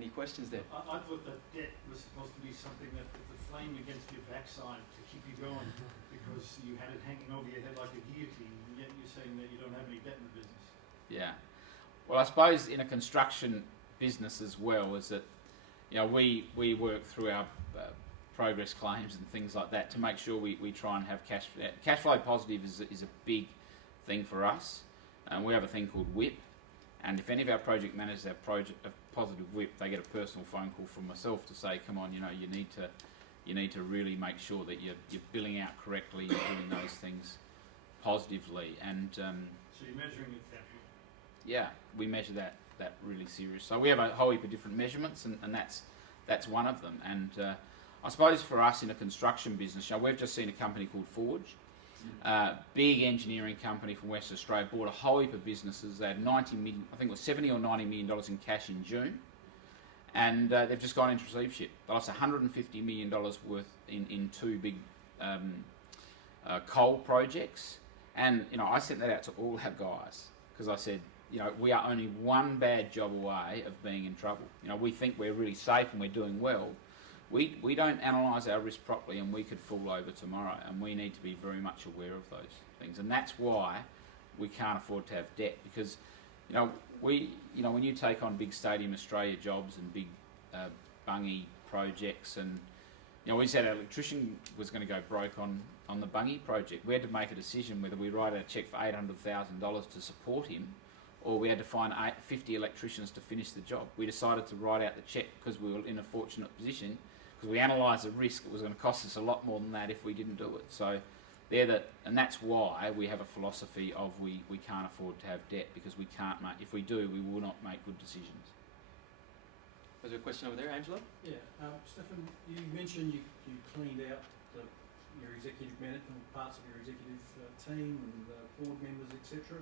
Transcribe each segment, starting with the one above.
Any questions there? I thought that debt was supposed to be something that the flame against your backside to keep you going, because you had it hanging over your head like a guillotine, and yet you're saying that you don't have any debt in the business. Yeah. Well, I suppose in a construction business as well is that, we work through our progress claims and things like that to make sure we try and have cash flow positive is a big thing for us. And we have a thing called WIP, and if any of our project managers have a positive WIP, they get a personal phone call from myself to say, come on, you need to really make sure that you're billing out correctly, you're doing those things positively, and so you're measuring it carefully. Yeah, we measure that really serious. So we have a whole heap of different measurements, and that's one of them. And I suppose for us in a construction business, we've just seen a company called Forge, big engineering company from Western Australia, bought a whole heap of businesses. They had 90 million, I think it was $70 or $90 million in cash in June, and they've just gone into receivership. They lost $150 million worth in two big coal projects, and I sent that out to all our guys because I said, we are only one bad job away of being in trouble. We think we're really safe and we're doing well. We don't analyse our risk properly, and we could fall over tomorrow, and we need to be very much aware of those things. And that's why we can't afford to have debt, because when you take on big Stadium Australia jobs and big Bungie projects, and we said our electrician was going to go broke on the Bungie project. We had to make a decision whether we write a cheque for $800,000 to support him, or we had to find 50 electricians to finish the job. We decided to write out the cheque because we were in a fortunate position, because we analysed the risk. It was going to cost us a lot more than that if we didn't do it. So and that's why we have a philosophy of we can't afford to have debt, because we can't make, if we do, we will not make good decisions. Was there a question over there, Angela? Yeah, Stefan, you mentioned you cleaned out your executive management, parts of your executive team and board members, etc.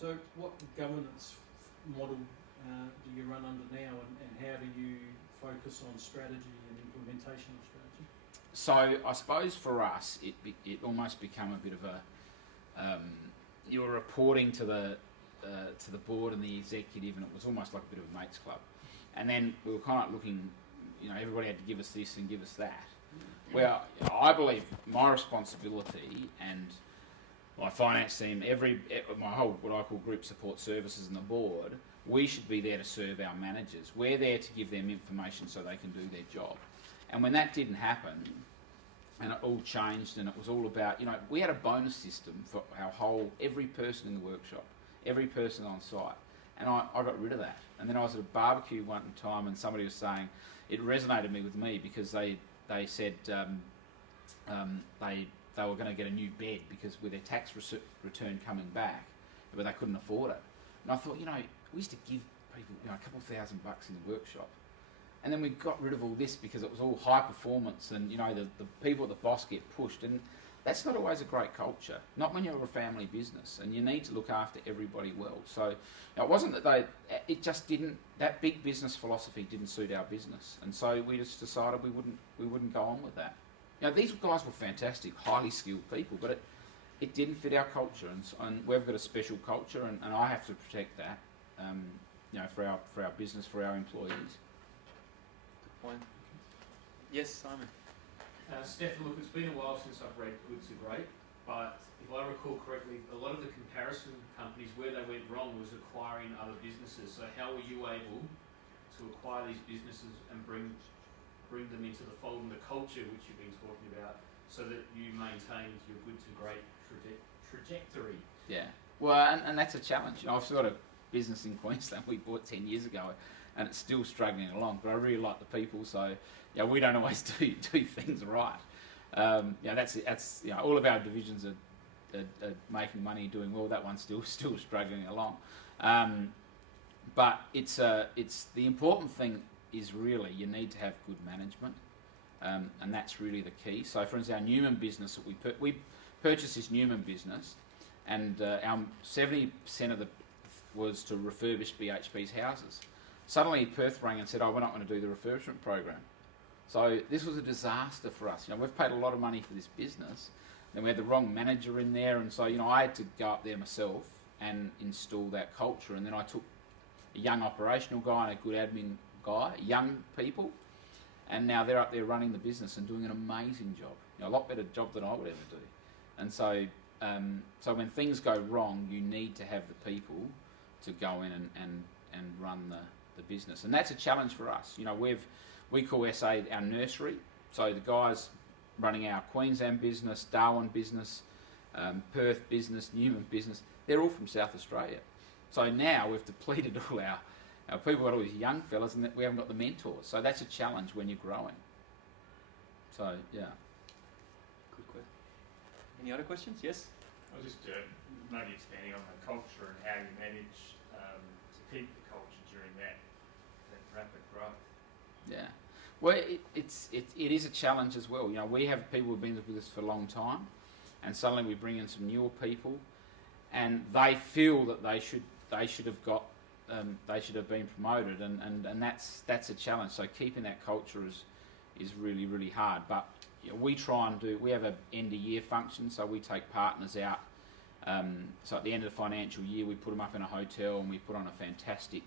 So what governance model do you run under now, and how do you focus on strategy and implementation of strategy? So I suppose for us, it almost became a bit of a you were reporting to the board and the executive, and it was almost like a bit of a mates club. And then we were kind of looking, everybody had to give us this and give us that. Well, I believe my responsibility and my finance team, my whole what I call group support services and the board, we should be there to serve our managers. We're there to give them information so they can do their job. And when that didn't happen, and it all changed, and it was all about, we had a bonus system for every person in the workshop, every person on site, and I got rid of that. And then I was at a barbecue one time, and somebody was saying, it resonated with me because they said they were going to get a new bed because with their tax return coming back, but they couldn't afford it. And I thought, we used to give people a couple $1,000 in the workshop. And then we got rid of all this because it was all high performance, and the people at the boss get pushed, and that's not always a great culture, not when you're a family business, and you need to look after everybody well. So it wasn't that that big business philosophy didn't suit our business, and so we just decided we wouldn't go on with that. These guys were fantastic, highly skilled people, but it didn't fit our culture, and we've got a special culture, and I have to protect that, for our business, for our employees. Point. Yes, Simon. Stefan, look, it's been a while since I've read Good to Great, but if I recall correctly, a lot of the comparison companies, where they went wrong was acquiring other businesses. So how were you able to acquire these businesses and bring them into the fold and the culture which you've been talking about, so that you maintained your Good to Great trajectory? Yeah, well, and that's a challenge. I've got a business in Queensland we bought 10 years ago, and it's still struggling along, but I really like the people, so we don't always do things right. That's all of our divisions are making money, doing well. That one's still struggling along, but it's the important thing is really you need to have good management, and that's really the key. So, for instance, our Newman business that we purchased this Newman business, and our 70% of was to refurbish BHP's houses. Suddenly Perth rang and said, we're not going to do the refurbishment program. So this was a disaster for us. We've paid a lot of money for this business, then we had the wrong manager in there, and so I had to go up there myself and install that culture. And then I took a young operational guy and a good admin guy, young people, and now they're up there running the business and doing an amazing job. A lot better job than I would ever do. And so, so when things go wrong, you need to have the people to go in and run the business, and that's a challenge for us. We call SA our nursery. So the guys running our Queensland business, Darwin business, Perth business, Newman business, they're all from South Australia. So now we've depleted all our people, got all these young fellas, and we haven't got the mentors. So that's a challenge when you're growing. So, yeah. Good question. Any other questions? Yes? I was just maybe expanding on the culture and how you manage to keep the culture during that rapid growth. Yeah. Well, it is a challenge as well. We have people who've been with us for a long time, and suddenly we bring in some newer people, and they feel that they should have got they should have been promoted, and that's a challenge. So keeping that culture is really, really hard. But we try and we have an end of year function, so we take partners out. So at the end of the financial year, we put them up in a hotel and we put on a fantastic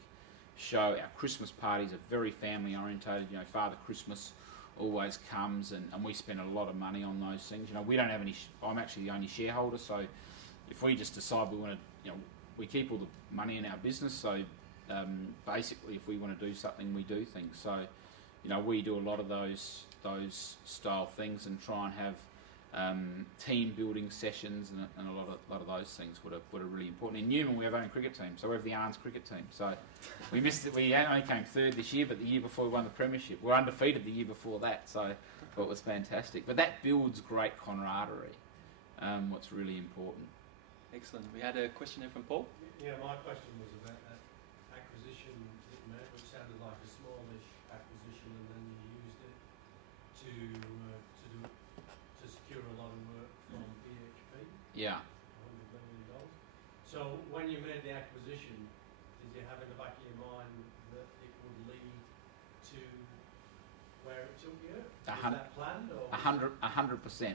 show. Our Christmas parties are very family orientated. Father Christmas always comes, and we spend a lot of money on those things. We don't have any. I'm actually the only shareholder, so if we just decide we want to, we keep all the money in our business. So basically, if we want to do something, we do things. So we do a lot of those style things and try and have team building sessions and a lot of those things what are really important. In Newman, we have our own cricket team, so we have the Ahrens cricket team. So we missed it. We only came third this year, but the year before we won the premiership. We were undefeated the year before that, so it was fantastic. But that builds great camaraderie. What's really important. Excellent. We had a question here from Paul. Yeah, my question was about that acquisition that you made, which sounded like a smallish acquisition, and then you used it to secure a lot of work from BHP. Yeah. $100 million. So when you made the acquisition, did you have in the back of your mind that it would lead to where it took you? Was that planned, or 100%.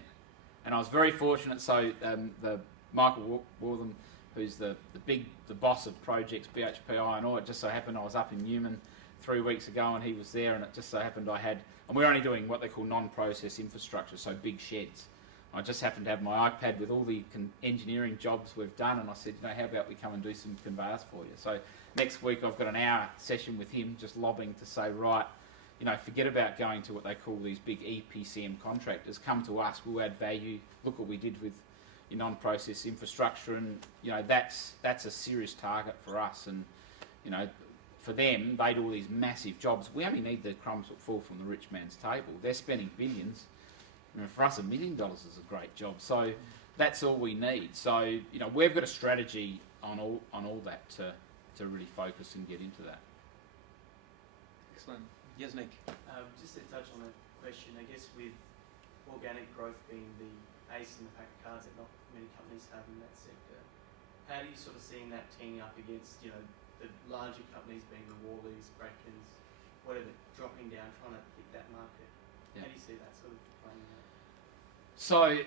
And I was very fortunate. So the Michael Wortham, who's the boss of projects BHP Iron Ore, it just so happened I was up in Newman 3 weeks ago and he was there, and it just so happened and we're only doing what they call non-process infrastructure, so big sheds. I just happened to have my iPad with all the engineering jobs we've done, and I said, how about we come and do some conveyors for you? So next week I've got an hour session with him just lobbying to say, right, forget about going to what they call these big EPCM contractors. Come to us, we'll add value. Look what we did with your non-process infrastructure, and that's a serious target for us. And for them, they do all these massive jobs. We only need the crumbs that fall from the rich man's table. They're spending billions. For us, $1 million is a great job. So that's all we need. So we've got a strategy on all that to really focus and get into that. Excellent. Yes, Nick. Just to touch on that question, I guess with organic growth being the ace in the pack of cards that not many companies have in that sector, how do you sort of seeing that teaming up against, the larger companies being the Worleys, Bratkins, whatever, dropping down, trying to hit that market? Yeah. How do you see that sort of playing out? So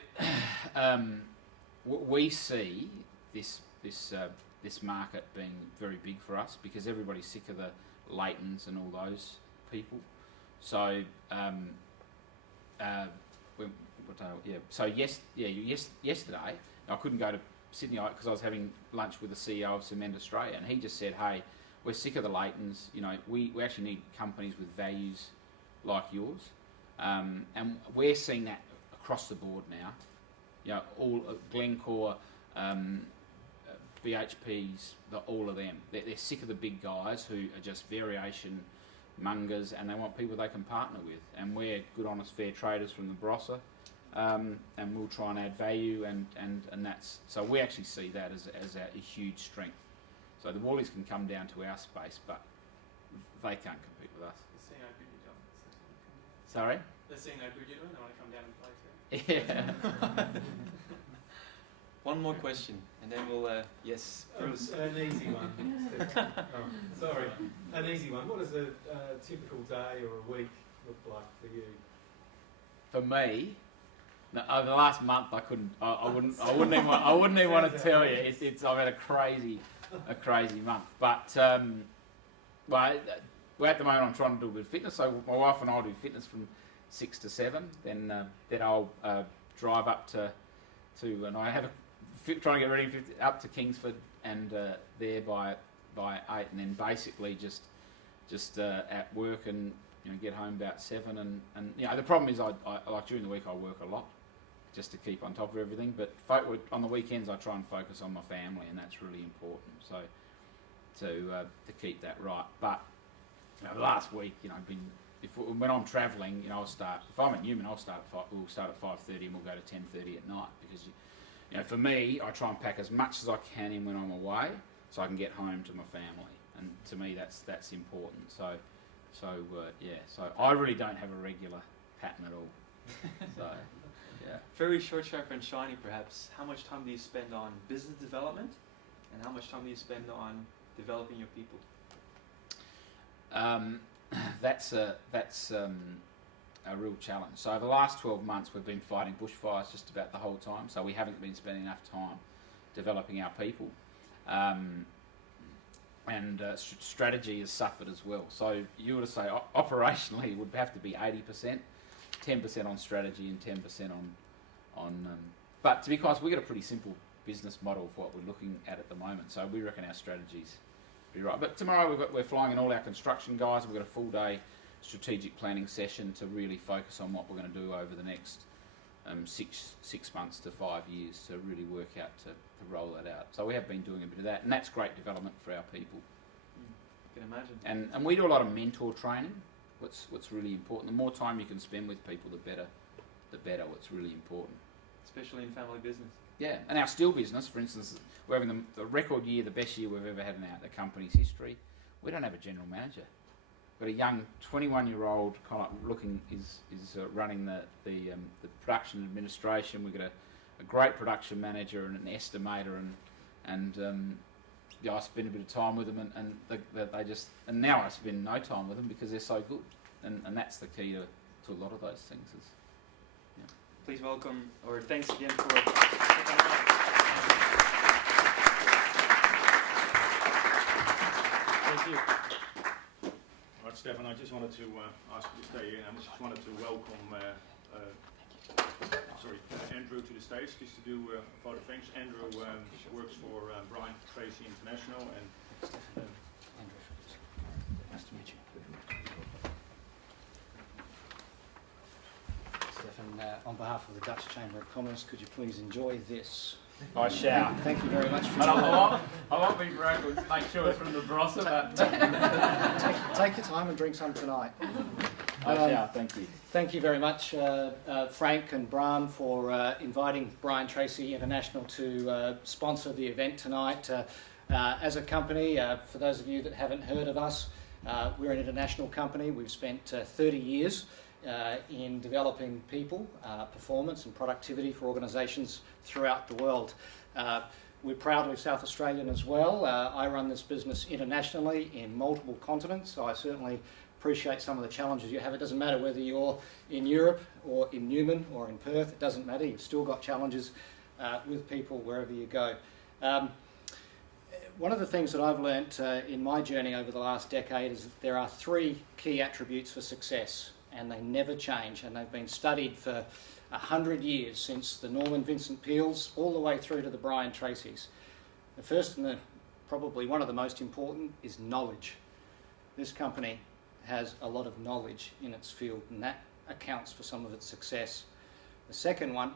we see this market being very big for us because everybody's sick of the Leightons and all those people. So yesterday I couldn't go to Sydney because I was having lunch with the CEO of Cement Australia, and he just said, hey, we're sick of the Leightons, we actually need companies with values like yours, and we're seeing that across the board now. All Glencore, BHPs, all of them, they're sick of the big guys who are just variation mongers, and they want people they can partner with, and we're good, honest, fair traders from the Barossa, and we'll try and add value, and that's, so we actually see that as a huge strength. So the Worleys can come down to our space, but they can't compete with us. They're seeing how good you're doing. Sorry? They're seeing how good you're doing, they want to come down and play too. Yeah. One more question, and then we'll, yes, Bruce. An easy one. Sorry, an easy one. What does a typical day or a week look like for you? For me, over the last month, I wouldn't even want to tell you. I've had a crazy month. But well, at the moment I'm trying to do a bit of fitness. So my wife and I'll do fitness from 6 to 7. Then I'll drive up to and I have trying to get ready up to Kingsford and there by 8, and then basically just at work and get home about 7. And the problem is I like during the week I work a lot just to keep on top of everything. But on the weekends I try and focus on my family, and that's really important. So to keep that right. But the last week, when I'm travelling, I'll start. If I'm at Newman, we'll start at 5:30 and we'll go to 10:30 at night because for me, I try and pack as much as I can in when I'm away, so I can get home to my family. And to me, that's important. So I really don't have a regular pattern at all. So yeah. Very short, sharp, and shiny. Perhaps. How much time do you spend on business development, and how much time do you spend on developing your people? That's a real challenge. So the last 12 months we've been fighting bushfires just about the whole time, so we haven't been spending enough time developing our people. And strategy has suffered as well. So you were to say operationally it would have to be 80%, 10% on strategy and 10% on but to be honest, we've got a pretty simple business model for what we're looking at the moment, so we reckon our strategy's be right. But tomorrow we're flying in all our construction guys. We've got a full day strategic planning session to really focus on what we're going to do over the next 6 months to 5 years to really work out to roll that out. So we have been doing a bit of that, and that's great development for our people. I can imagine. And we do a lot of mentor training. What's really important. The more time you can spend with people, the better. What's really important. Especially in family business. Yeah, and our steel business, for instance, we're having the record year, the best year we've ever had in the company's history. We don't have a general manager. We've got a young 21-year-old kind of is running the production administration. We've got a great production manager and an estimator, and I spend a bit of time with them, and now I spend no time with them because they're so good, and that's the key to a lot of those things. Please welcome, or thanks again for. Thank you. All right, Stefan, I just wanted to ask you to stay here, and I just wanted to welcome Andrew to the stage just to do further things. Andrew works for Bram Tracy International, and Nice to meet you. Stefan, on behalf of the Dutch Chamber of Commerce, could you please enjoy this? I shall. Thank you very much for I won't be broke. Make sure it's from the Barossa, but take your time and drink some tonight. I shall. Thank you. Thank you very much, Frank and Bram, for inviting Bram Tracy International to sponsor the event tonight. As a company, for those of you that haven't heard of us, we're an international company. We've spent 30 years in developing people, performance and productivity for organisations throughout the world. We're proudly South Australian as well. I run this business internationally in multiple continents, so I certainly appreciate some of the challenges you have. It doesn't matter whether you're in Europe or in Newman or in Perth, it doesn't matter. You've still got challenges with people wherever you go. One of the things that I've learnt in my journey over the last decade is that there are 3 key attributes for success, and they never change, and they've been studied for 100 years, since the Norman Vincent Peales all the way through to the Bram Tracys. The first and probably one of the most important is knowledge. This company has a lot of knowledge in its field, and that accounts for some of its success. The second one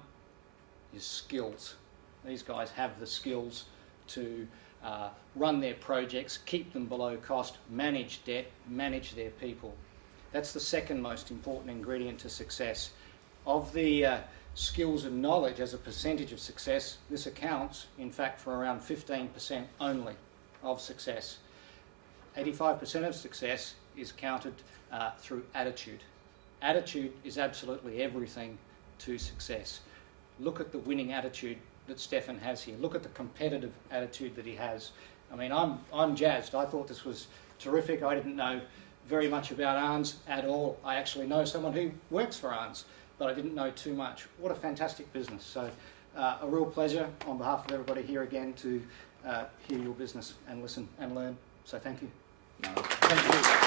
is skills. These guys have the skills to run their projects, keep them below cost, manage debt, manage their people. That's the second most important ingredient to success. Of the skills and knowledge as a percentage of success, this accounts, in fact, for around 15% only of success. 85% of success is counted through attitude. Attitude is absolutely everything to success. Look at the winning attitude that Stefan has here. Look at the competitive attitude that he has. I mean, I'm jazzed. I thought this was terrific. I didn't know very much about Ahrens at all. I actually know someone who works for Ahrens, but I didn't know too much. What a fantastic business. So a real pleasure on behalf of everybody here again to hear your business and listen and learn. So thank you. No. Thank you.